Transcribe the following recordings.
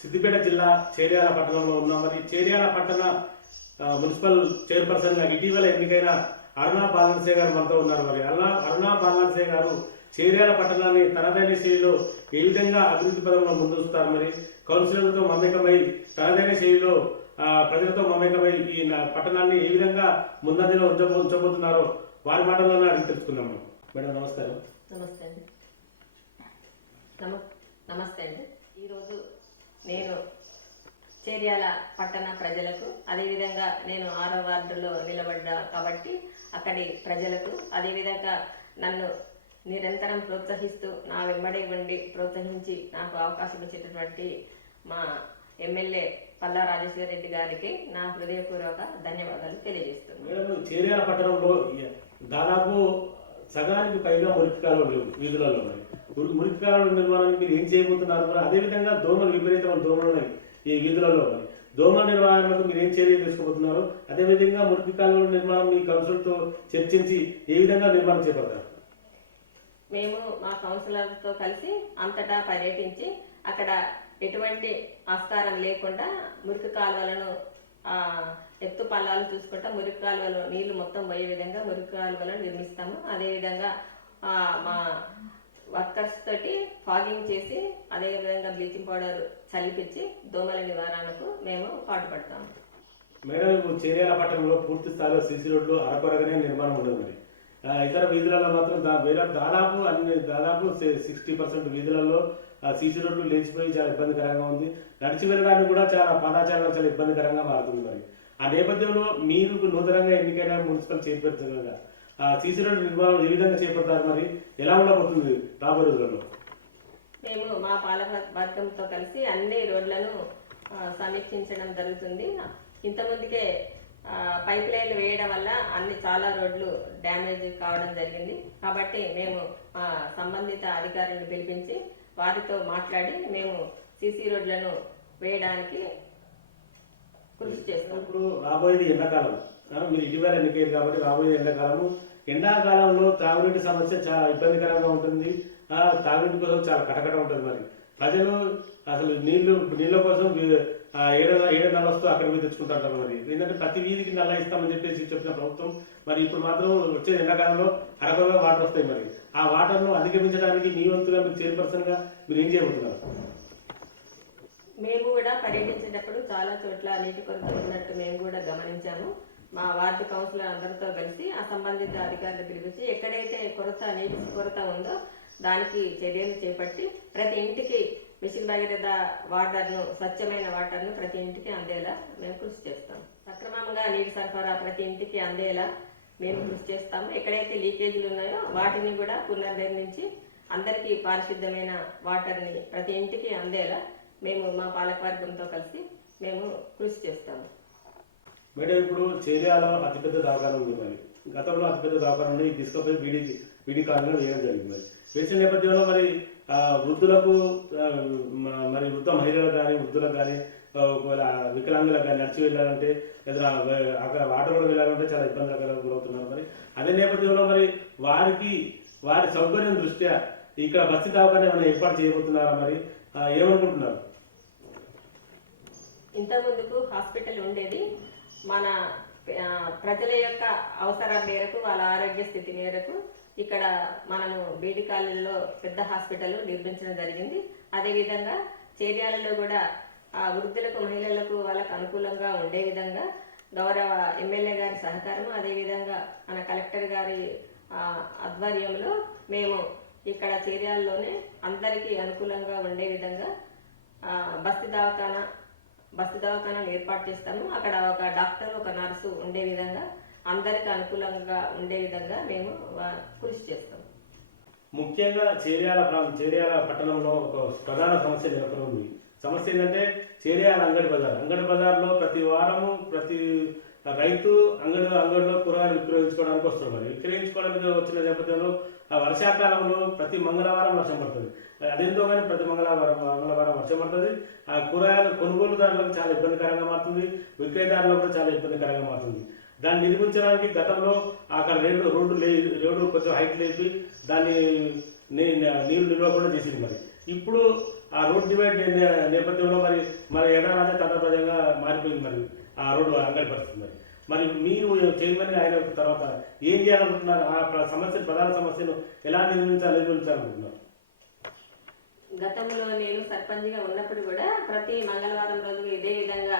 సిద్దిపేట జిల్లా చేర్యాల పట్టణంలో ఉన్నాం. మరి చేర్యాల పట్టణ మున్సిపల్ చైర్పర్సన్గా ఇటీవల ఎన్నికైన అరుణా బాలన్సే గారు మనతో ఉన్నారు. మరి అరుణా బాలన్సే గారు చేర్యాల పట్టణాన్ని తనదైన శైలిలో ఏ విధంగా అభివృద్ధి పదంలో ముందుస్తారు, మరి కౌన్సిలర్లతో మమేకమై తనదైన శైలిలో ప్రజలతో మమేకమై ఈ పట్టణాన్ని ఏ విధంగా ముందంజలో ఉంచబోతున్నారో వారి మాటల్లోనే అడిగి తెలుసుకుందాం. మేడం నమస్కారం. నమస్తే అండి. నమస్తే అండి. ఈరోజు నేను చేర్యాల పట్టణ ప్రజలకు, అదేవిధంగా నేను 6వ వార్డులో నిలబడ్డా కాబట్టి అక్కడి ప్రజలకు, అదేవిధంగా నన్ను నిరంతరం ప్రోత్సహిస్తూ నా వెంబడి ఉండి ప్రోత్సహించి నాకు అవకాశం ఇచ్చేటటువంటి మా ఎమ్మెల్యే పల్లా రాజేశ్వర రెడ్డి గారికి నా హృదయపూర్వక ధన్యవాదాలు తెలియజేస్తున్నాను. చేర్యాల పట్టణంలో దాదాపు సగానికి పైగా మురికి కాలువలు లేవు వీధులలో. మురికి కాలువల నిర్మాణానికి మీరు ఏం చేయబోతున్నారు? అదేవిధంగా దోమలు, విపరీతమైన దోమలు ఉన్నాయి ఈ వీధులలో. దోమల నిర్వహణకు మీరు ఏం చర్యలు తీసుకోబోతున్నారు? అదేవిధంగా మురికి కాలువల నిర్మాణం మీ కౌన్సిలర్తో చర్చించి ఏ విధంగా నిర్మాణం చేపడతారు? మేము మా కౌన్సిలర్తో కలిసి అంతటా పర్యటించి అక్కడ ఎటువంటి ఆస్కారం లేకుండా మురికి కాలువలను ఎత్తు పల్లాలు చూసుకుంటా మురికి కాలువలు నీళ్లు మొత్తం పోయే విధంగా మురికి కాలువలను నిర్మిస్తాము. అదేవిధంగా మా వర్కర్స్ తోటి ఫాగింగ్ చేసి అదేవిధంగా బ్లీచింగ్ పౌడర్ చల్లిపించి దోమల నివారణకు మేము పాటుపడతాము. మేడం, ఇప్పుడు చేర్యాల పట్టణంలో పూర్తి స్థాయిలో సీసీ రోడ్లు అరకొరగానే నిర్మాణం ఉండదు. మరి ఇతర వీధులలో మాత్రం దాదాపు 60% వీధులలో సీసీ రోడ్లు లేచిపోయి చాలా ఇబ్బందికరంగా ఉంది. నడిచి వెళ్ళడానికి కూడా పాదాచారం చాలా ఇబ్బందికరంగా మారుతుంది. మరి ఆ నేపథ్యంలో మీరు నూతనంగా ఎన్నికైన మున్సిపల్ చైర్పర్సన్గా సీసీ రోడ్డు నిర్మాణం ఏ విధంగా చేపడతారు? మరి ఎలా ఉండబోతుంది రాబోయే రోజులలో? మేము మా పాలక వర్గంతో కలిసి అన్ని రోడ్లను సమీక్షించడం జరుగుతుంది. ఇంతకుముందుకే పైప్ లైన్లు వేయడం వల్ల చాలా రోడ్లు డ్యామేజ్ కావడం జరిగింది. కాబట్టి మేము సంబంధిత అధికారులను పిలిపించి వారితో మాట్లాడి మేము సీసీ రోడ్లను వేయడానికి కృషి చేస్తాం. ఇప్పుడు రాబోయేది ఎండాకాలం, మీరు ఇటీవల ఎన్నికైంది కాబట్టి రాబోయేది ఎండాకాలంలో తాగునీటి సమస్య చాలా ఇబ్బందికరంగా ఉంటుంది. తాగునీటి కోసం చాలా కటకట ఉంటుంది. మరి ప్రజలు అసలు నీళ్ళ కోసం ఏడు నల్లొస్తూ అక్కడ మీద తెచ్చుకుంటారు. మరి ఏంటంటే ప్రతి వీధికి నల్ల ఇస్తామని చెప్పేసి చెప్పిన ప్రభుత్వం, మరి ఇప్పుడు మాత్రం వచ్చే ఎండాకాలంలో అరకొరగా వాటర్ వస్తాయి. మరి ఆ వాటర్ను అధిగమించడానికి మీ వంతుగా మీరు చైర్పర్సన్గా మీరు ఏం చేయబోతున్నారు? మేము కూడా పర్యటించేటప్పుడు చాలా చోట్ల నీటి కొరత ఉన్నట్టు మేము కూడా గమనించాము. మా వార్డు కౌన్సిలర్ అందరితో కలిసి ఆ సంబంధిత అధికారులు పిలిపించి ఎక్కడైతే నీటి కొరత ఉందో దానికి చర్యలు చేపట్టి ప్రతి ఇంటికి మిషన్ భగీరథ వాటర్ను, స్వచ్ఛమైన వాటర్ను ప్రతి ఇంటికి అందేలా మేము కృషి చేస్తాం. సక్రమంగా నీటి సరఫరా ప్రతి ఇంటికి అందేలా మేము కృషి చేస్తాము. ఎక్కడైతే లీకేజీలు ఉన్నాయో వాటిని కూడా పునర్నిర్మించి అందరికీ పారిశుద్ధమైన వాటర్ని ప్రతి ఇంటికి అందేలా మేము మా పాలకవర్గంతో కలిసి మేము కృషి చేస్తాము. మేడం, ఇప్పుడు చేర్యాలో అతిపెద్ద దవాఖాన ఉంది. మరి గతంలో అతిపెద్ద దవాఖాన ఉంది, తీసుకుపోయి బీడీ కాలనీలో వేయడం జరిగింది. మరి వేసిన నేపథ్యంలో మరి వృద్ధులకు, మరి వృద్ధ మహిళలకు కానీ వృద్ధులకు కానీ ఒకవేళ వికలాంగులకు కానీ నడిచి వెళ్ళాలంటే లేదా అక్కడ ఆటోలో వెళ్ళాలంటే చాలా ఇబ్బందికరంగా గురవుతున్నారు. మరి అదే నేపథ్యంలో మరి వారి సౌకర్యం దృష్ట్యా ఇక్కడ బస్తీ దవాఖాన ఏమైనా ఏర్పాటు చేయబోతున్నారా? మరి ఏమనుకుంటున్నారు? ఇంతకుముందుకు హాస్పిటల్ ఉండేది. మన ప్రజల యొక్క అవసరాల మేరకు, వాళ్ళ ఆరోగ్య స్థితి మేరకు ఇక్కడ మనము బీడి కాలనీలో పెద్ద హాస్పిటల్ నిర్మించడం జరిగింది. అదేవిధంగా చేర్యాలలో కూడా వృద్ధులకు, మహిళలకు వాళ్ళకు అనుకూలంగా ఉండే విధంగా గౌరవ ఎమ్మెల్యే గారి సహకారం, అదేవిధంగా మన కలెక్టర్ గారి ఆధ్వర్యంలో మేము ఇక్కడ చేర్యాలలోనే అందరికీ అనుకూలంగా ఉండే విధంగా బస్తీ దవాఖానాను ఏర్పాటు చేస్తాము. అక్కడ ఒక డాక్టర్, ఒక నర్సు ఉండే విధంగా అందరికి అనుకూలంగా ఉండే విధంగా మేము కృషి చేస్తాం. ముఖ్యంగా చేర్యాల పట్టణంలో ఒక ప్రధాన సమస్య నెలకొని ఉంది. సమస్య ఏంటంటే చేర్యాల అంగడి బజార్లో ప్రతి వారము ప్రతి రైతు అంగడిలో కూరగాయలు విక్రయించుకోవడానికి వస్తారు. మరి విక్రయించుకోవడానికి వచ్చిన నేపథ్యంలో వర్షాకాలంలో ప్రతి మంగళవారం వర్షం పడుతుంది. అదేందో కానీ ప్రతి మంగళవారం వర్షం పడుతుంది. ఆ కూరగాయలు కొనుగోలుదారులకు చాలా ఇబ్బందికరంగా మారుతుంది, విక్రయదారులకు కూడా చాలా ఇబ్బందికరంగా మారుతుంది. దాన్ని నిర్మించడానికి గతంలో అక్కడ రోడ్డు కొంచెం హైట్ లేపి దాన్ని నీళ్లు నిల్వ కూడా చేసింది. మరి ఇప్పుడు ఆ రోడ్ డివైడ్ నేపథ్యంలో మరి మరి ఎడారాజా తటప్రజంగా మారిపోయింది మరి ఆ రోడ్డు అంగడి పరిస్థితి మరి మీరు చైర్మన్ అయిన తర్వాత ఏం చేయాలనుకుంటున్నారు? ఆ సమస్యను ప్రధాన సమస్యను ఎలా నిర్మించాలనుకుంటున్నారు? గతంలో నేను సర్పంచ్గా ఉన్నప్పుడు కూడా ప్రతి మంగళవారం రోజు ఇదే విధంగా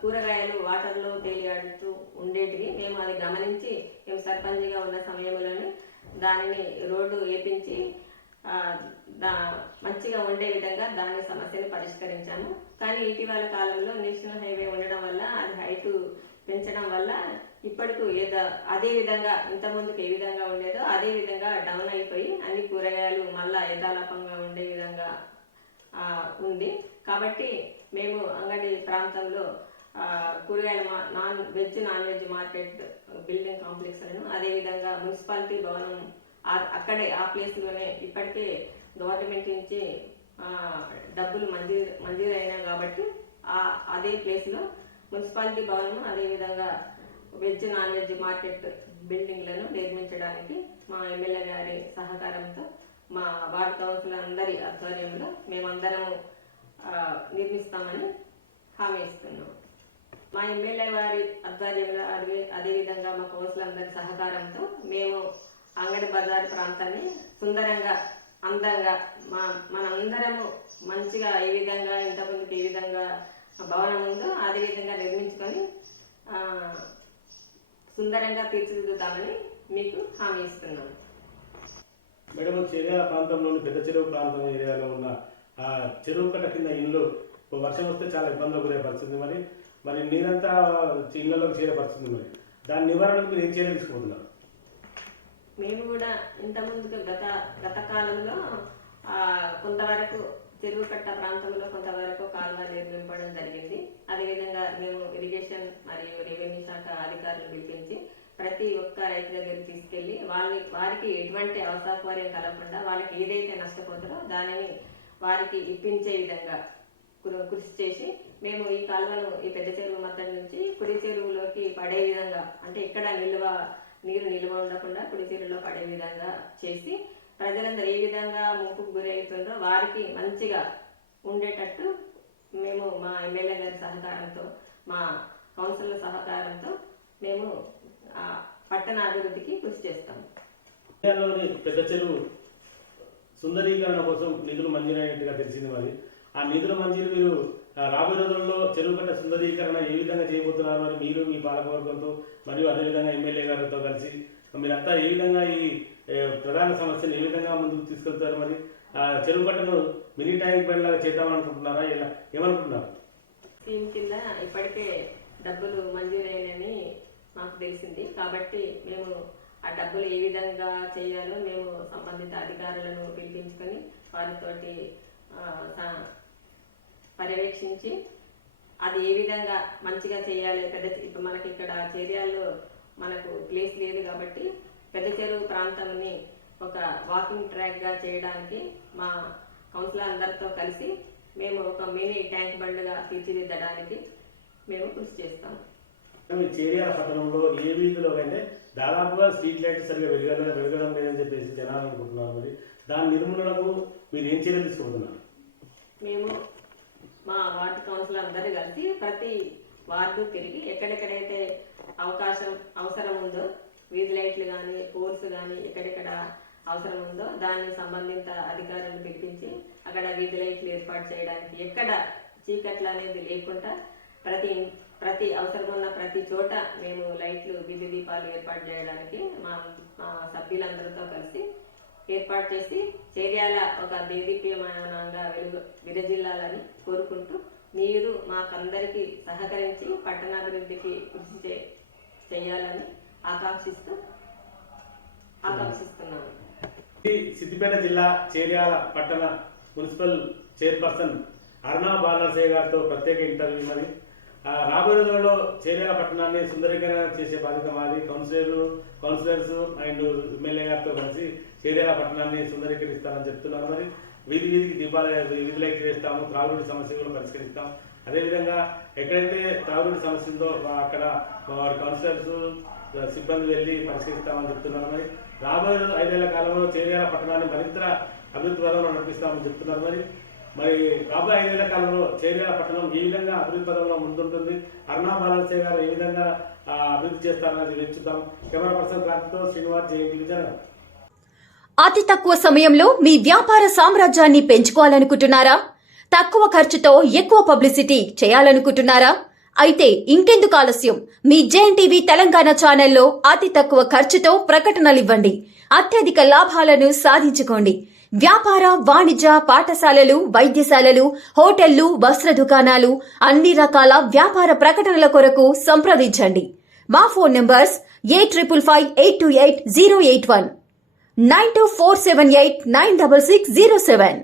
కూరగాయలు వాటర్లో తేలియాడుతూ ఉండేటివి. మేము అది గమనించి మేము సర్పంచ్గా ఉన్న సమయంలోనే దానిని రోడ్డు వేపించి మంచిగా ఉండే విధంగా దాని సమస్యను పరిష్కరించాము. కానీ ఇటీవల కాలంలో నేషనల్ హైవే ఉండడం వల్ల అది హైట్ పెంచడం వల్ల ఇప్పటికు అదే విధంగా ఇంతకుముందుకు ఏ విధంగా ఉండేదో అదే విధంగా డౌన్ అయిపోయి అన్ని కూరగాయలు మళ్ళా యథాలాపంగా ఉండే విధంగా ఉంది. కాబట్టి మేము అంగడి ప్రాంతంలో కూరగాయల నాన్ వెజ్ మార్కెట్ బిల్డింగ్ కాంప్లెక్స్లను అదేవిధంగా మున్సిపాలిటీ భవనం అక్కడే ఆ ప్లేస్లోనే ఇప్పటికే గవర్నమెంట్ నుంచి డబ్బులు మంజూరు అయినాయి కాబట్టి అదే ప్లేస్లో మున్సిపాలిటీ భవనం అదేవిధంగా వెజ్ నాన్ వెజ్ మార్కెట్ బిల్డింగ్లను నిర్మించడానికి మా ఎమ్మెల్యే గారి సహకారంతో మా వార్డు కౌన్సిల్ అందరి ఆధ్వర్యంలో మేమందరము నిర్మిస్తామని హామీ ఇస్తున్నాం. మా ఎమ్మెల్యే వారి ఆధ్వర్యంలో అదేవిధంగా మా కౌన్సిల్ అందరి సహకారంతో మేము అంగడి బజార్ ప్రాంతాన్ని సుందరంగా అందంగా మనందరము మంచిగా ఏ విధంగా ఇంతకుముందుకు ఏ విధంగా భవనం ఉందో అదే విధంగా నిర్మించుకొని సుందరంగా తీర్చిదిద్దుతామని మీకు హామీ ఇస్తున్నాను. మేడం, చేర్యాల ప్రాంతంలోని పెద్ద చెరువు ప్రాంతం ఏరియాలో ఉన్న ఆ చెరువు కట్ట కింద ఇల్లు వర్షం వస్తే చాలా ఇబ్బందులు గురే పరిస్థితి. మరి నీరంతా ఇళ్లలోకి చేరే పరిస్థితి. మరి దాని నివారణకు మీరు ఏం చర్యలు తీసుకుంటున్నారు? మేము కూడా ఇంతకుముందుకు గత కాలంలో కొంతవరకు చెరువు కట్ట ప్రాంతంలో కొంతవరకు కాలువ నిర్మింపడం జరిగింది. అదేవిధంగా మేము ఇరిగేషన్ మరియు రెవెన్యూ శాఖ అధికారులు పిలిపించి ప్రతి ఒక్క రైతు దగ్గరికి తీసుకెళ్లి వారికి ఎటువంటి అవసరకార్యం కలగకుండా వాళ్ళకి ఏదైతే నష్టపోతారో దానిని వారికి ఇప్పించే విధంగా కృషి చేసి మేము ఈ కాలువను ఈ పెద్ద చెరువు మద్దతు నుంచి కుడి చెరువులోకి పడే విధంగా, అంటే ఎక్కడ నీరు నిల్వ ఉండకుండా కుడి చెరువులో పడే విధంగా చేసి ప్రజలందరూ ఏ విధంగా ముంపుకు గురవుతుందో వారికి మంచిగా ఉండేటట్టు మేము మా ఎమ్మెల్యే గారి సహకారంతో మా కౌన్సిలర్ సహకారంతో మేము పట్టణ అభివృద్ధికి కృషి చేస్తాము. పెద్ద చెరువు సుందరీకరణ కోసం నిధులు మంజూరైనట్టుగా తెలిసింది. మరి ఆ నిధుల మంజూరు మీరు రాబోయే రోజుల్లో చెరువు కట్ట సుందరీకరణ ఏ విధంగా చేయబోతున్నారు? మరి మీరు మీ పాలకవర్గంతో మరియు అదేవిధంగా ఎమ్మెల్యే గారితో కలిసి మీరంతా ఏ విధంగా ఈ ప్రధాన సమస్యను ఏ విధంగా ముందుకు తీసుకెళ్తారు? మరి చెరువు కట్టను మినీ ట్యాంక్ బండ్ లాగా చేద్దామని అనుకుంటున్నారా? ఇలా ఏమనుకుంటున్నారు? స్కీమ్ కింద ఇప్పటికే డబ్బులు మంజూరైనని మాకు తెలిసింది. కాబట్టి మేము ఆ డబ్బులు ఏ విధంగా చేయాలో మేము సంబంధిత అధికారులను పిలిపించుకొని వారితోటి పర్యవేక్షించి అది ఏ విధంగా మంచిగా చేయాలి. ఇప్పుడు మనకి ఇక్కడ చేర్యాల్లో మనకు ప్లేస్ లేదు కాబట్టి పెద్ద చెరువు ప్రాంతాన్ని ఒక వాకింగ్ ట్రాక్గా చేయడానికి మా కౌన్సిలర్ అందరితో కలిసి మేము ఒక మినీ ట్యాంక్ బండ్గా తీర్చిదిద్దడానికి మేము కృషి చేస్తాము. చేర్యాల పట్టణంలో ఏ వీధిలో అయితే దాదాపుగా స్ట్రీట్ లైట్ సరిగా వెలగడం లేదని చెప్పేసి జనాలు అనుకుంటున్నారు. మరి దాని నిర్మూలనకు మీరు ఏం చర్యలు తీసుకుంటున్నారు? మేము మా వార్డు కౌన్సిలర్ అందరూ కలిసి ప్రతి వార్డు తిరిగి ఎక్కడెక్కడైతే అవసరం ఉందో వీధి లైట్లు కానీ పోల్స్ కానీ ఎక్కడెక్కడ అవసరం ఉందో దాన్ని సంబంధిత అధికారులను పిలిపించి అక్కడ వీధి లైట్లు ఏర్పాటు చేయడానికి, ఎక్కడ చీకట్లు అనేది లేకుండా ప్రతి అవసరం ఉన్న ప్రతి చోట మేము లైట్లు వీధి దీపాలు ఏర్పాటు చేయడానికి మా సభ్యులందరితో కలిసి ఏర్పాటు చేసి చేర్యాల ఒక దేదీప్యమానంగా విరజిల్లాలని కోరుకుంటూ మీరు మాకందరికీ సహకరించి పట్టణాభివృద్ధికి కృషి చేయాలని ఆకాంక్షిస్తున్నాను. సిద్దిపేట జిల్లా చేర్యాల పట్టణ మున్సిపల్ చైర్పర్సన్ అరుణా బాలనరసయ్య గారితో ప్రత్యేక ఇంటర్వ్యూ. మరి రాబోయే రోజుల్లో చేర్యాల పట్టణాన్ని సుందరీకరణ చేసే బాధ్యత మాది. కౌన్సిలర్స్ అండ్ ఎమ్మెల్యే గారితో కలిసి చేర్యాల పట్టణాన్ని సుందరీకరిస్తామని చెప్తున్నారు. మరి వీధికి వీధి లైట్లు వేస్తాము, త్రాగునీటి సమస్య కూడా పరిష్కరిస్తాం. అదేవిధంగా ఎక్కడైతే త్రాగునీటి సమస్య ఉందో అక్కడ వారి కౌన్సిలర్స్ సిబ్బంది వెళ్ళి పరిష్కరిస్తామని చెప్తున్నారు. మరి రాబోయే 5 ఏళ్ల కాలంలో చేర్యాల పట్టణాన్ని మరింత అభివృద్ధి వరంలో నడిపిస్తామని చెప్తున్నారు. మరి మరి రాబోయే 5 ఏళ్ల కాలంలో చేర్యాల పట్టణం ఏ విధంగా అభివృద్ధి పదంలో ముందుంటుంది, అరుణా బాలన్సే గారు ఏ విధంగా అభివృద్ధి చేస్తారనేది వెచ్చుద్దాం. కెమెరా పర్సన్ క్రాంతితో శ్రీనివాస్, జేఎన్టీవీ విజయనగరం. అతి తక్కువ సమయంలో మీ వ్యాపార సామ్రాజ్యాన్ని పెంచుకోవాలనుకుంటున్నారా? తక్కువ ఖర్చుతో ఎక్కువ పబ్లిసిటీ చేయాలనుకుంటున్నారా? అయితే ఇంకెందుకు ఆలస్యం, మీ జేఎన్టీవీ తెలంగాణ ఛానల్లో అతి తక్కువ ఖర్చుతో ప్రకటనలివ్వండి. అత్యధిక లాభాలను సాధించుకోండి. వ్యాపార, వాణిజ్య, పాఠశాలలు, వైద్యశాలలు, హోటళ్లు, వస్త్ర దుకాణాలు, అన్ని రకాల వ్యాపార ప్రకటనల కొరకు సంప్రదించండి. మా ఫోన్ నంబర్స్ 8558288081, 9247896607.